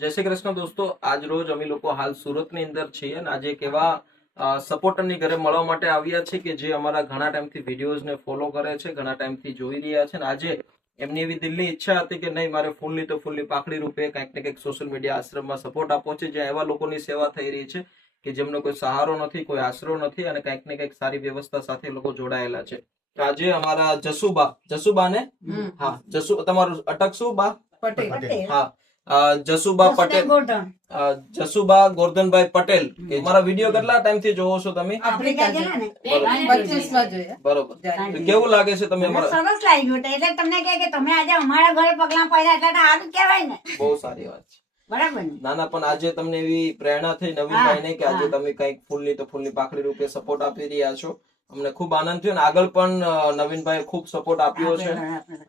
જય શ્રી કૃષ્ણ દોસ્તો, આજ રોજ અમે લોકો હાલ સુરતની અંદર છીએ અને આજે એક એવા સપોર્ટરની ઘરે મળવા માટે આવ્યા છે કે જે અમારા ઘણા ટાઈમથી વિડીયોઝને ફોલો કરે છે, ઘણા ટાઈમથી જોઈ રહ્યા છે. અને આજે એમની એવી દિલની ઈચ્છા હતી કે નહીં, મારે ફૂલની તો ફૂલની પાકડી રૂપે કંઈક ને કંઈક સોશિયલ મીડિયા આશ્રમમાં સપોર્ટ આપવો છે, જ્યાં એવા લોકોની સેવા થઈ રહી છે કે જેમનો કોઈ સહારો નથી, કોઈ આશરો નથી અને કંઈક ને કંઈક સારી વ્યવસ્થા સાથે એ લોકો જોડાયેલા છે. તો આજે અમારા જસુબા ને તમારું અટક શું બા? પટેલ. હા, જસુબા પટેલ, જસુબા ગોરધનભાઈ પટેલ. કે મારા વિડીયો કેટલા ટાઈમ થી જોવો છો તમે? આફ્રિકા ગયેલા ને? બરોબર. 25 માં જોયા. બરોબર. તો કેવું લાગે છે તમે મને સરસ લાગ્યું હતું. એટલે તમને કહે કે તમે આજે અમારા ઘરે પગલા પડ્યા એટલે તો સારું કહેવાય ને. બહુ સારી વાત છે. બરાબર ને? ના ના, પણ આજે તમને એવી પ્રેરણા થઈ નવીનભાઈ ને કે આજે તમે કઈક ફૂલની તો ફૂલની પાકડી રૂપે સપોર્ટ આપી રહ્યા છો. અમને ખૂબ આનંદ થયો અને આગળ પણ નવીનભાઈ ખૂબ સપોર્ટ આપ્યો છે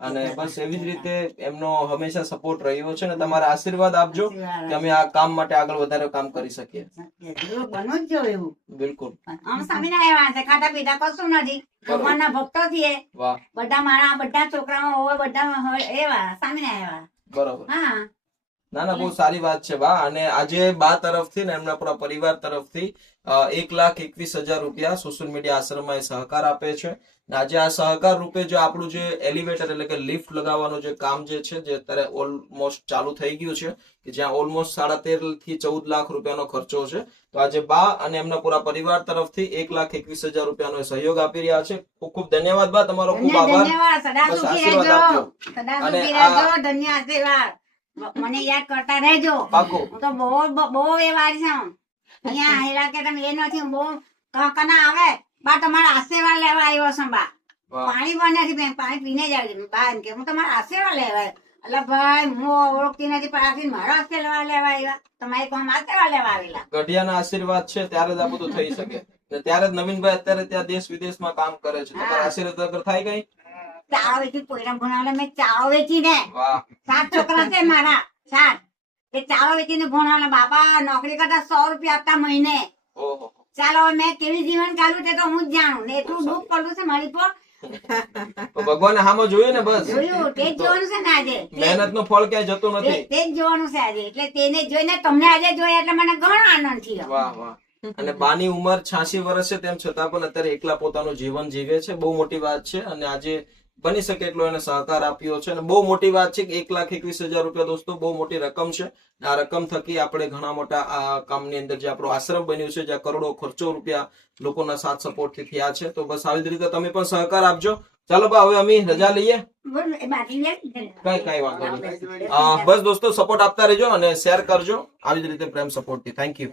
અને બસ એવી જ રીતે એમનો હંમેશા સપોર્ટ રહ્યો છે. અને તમારા આશીર્વાદ આપજો કે અમે આ કામ માટે આગળ વધારે કામ કરી શકીએ. એવું બનવું જ જોઈએ એવું. બિલકુલ. આમ સ્વામિનારાયણ છે, ખાતા પીતા કશું નથી. ભગવાનના ભક્તો છીએ. વાહ, બધા મારા બધા છોકરાઓ હોય, બધા હોય એવા સ્વામિનારાયણ. બરોબર. હા, ના ના, બહુ સારી વાત છે બા. અને આજે બા તરફથી ને એમના પૂરા પરિવાર તરફથી 1,21,000 રૂપિયા સોશિયલ મીડિયા આશ્રમમાં એ સહકાર આપે છે. અને આજે આ સહકાર રૂપે જે આપણું જે એલિવેટર એટલે કે લિફ્ટ લગાવવાનું જે કામ જે છે, જે અત્યારે ઓલમોસ્ટ ચાલુ થઈ ગયું છે, કે જ્યાં ઓલમોસ્ટ 13.5 થી 14 લાખ રૂપિયાનો ખર્ચો છે. તો આજે બા અને એમના પૂરા પરિવાર તરફથી 1,21,000 રૂપિયાનો સહયોગ આપી રહ્યા છે. ખૂબ ખૂબ ધન્યવાદ બા, તમારો ખૂબ આભાર. ધન્યવાદ. સદા બસ સુખી આશીર્વાદ રહેજો. આપજો. સદા અને સુખી રહેજો. ધન્ય આશીર્વાદ. મને યાદ કરતા રહેજો. પાકું. હું તો બહુ એ વાર છું. અહીંયા હેરા કે તમે એ નથી, હું બહુ કના આવે બા તમારા આશીર્વાદ લેવા આવ્યો છું બા. વાહ. પાણી પણ નથી પીવું, પાણી પીને જ આવી બા. એમ કે હું તમારા આશીર્વાદ લેવા આવ્યો. એટલે ભાઈ હું ઓળખતી નથી પણ આથી મારો આશીર્વાદ લેવા આવ્યા. તમારી કોમ આશીર્વાદ લેવા આવેલા. ગઢિયાના આશીર્વાદ છે ત્યારે જ આ બધું થઈ શકે. ને ત્યારે જ નવીનભાઈ અત્યારે ત્યાં દેશ વિદેશમાં કામ કરે છે. તમારા આશીર્વાદ વગર થાય કઈ? ચાળો વેચી પોયરા ભણાવેલા. મેં ચાળો વેચીને વાહ, 7 છોકરા છે મારા, 7. એ ચાળો વેચીને ભણાવેલા. બાપા નોકરી કરતા 100 રૂપિયા આપતા મહિને. ઓહો. ચાલો હવે મેં કેવી જીવન કાઢ્યું તે તો હું જ જાણું ને. એટલું દુઃખ પડ્યું છે મારી પર. તો ભગવાને હામો જોયું ને, બસ જોયું તે જ જોવાનું છે ને આજે. મહેનત નું ફળ ક્યાંય જતું નથી. તે જ જોવાનું છે આજે. એટલે તેને જોઈને તમને આજે જોયા એટલે મને ઘણો આનંદ થયો. વાહ વાહ. અને બાની ઉંમર 86 વર્ષ છે, તેમ છતાં પણ અત્યારે એકલા પોતાનું જીવન જીવે છે. બહુ મોટી વાત છે. અને આજે બની શકે એટલો એને સહકાર આપ્યો છે. અને બહુ મોટી વાત છે કે 1,21,000 રૂપિયા દોસ્તો બહુ મોટી રકમ છે. આ રકમ થકી આપણે ઘણા મોટા આ કામની અંદર જે આપણો આશ્રમ બન્યું છે, જ્યાં કરોડો ખર્ચો રૂપિયા લોકોના સાથ સપોર્ટ થી થયા છે. તો બસ આવી જ રીતે તમે પણ સહકાર આપજો. ચાલો બા, હવે અમે રજા લઈએ. બોલ, એ બાકી લે. કઈ વાંધો નહીં. બસ દોસ્તો, સપોર્ટ આપતા રહેજો અને શેર કરજો આવી જ રીતે પ્રેમ સપોર્ટ થી. Thank you.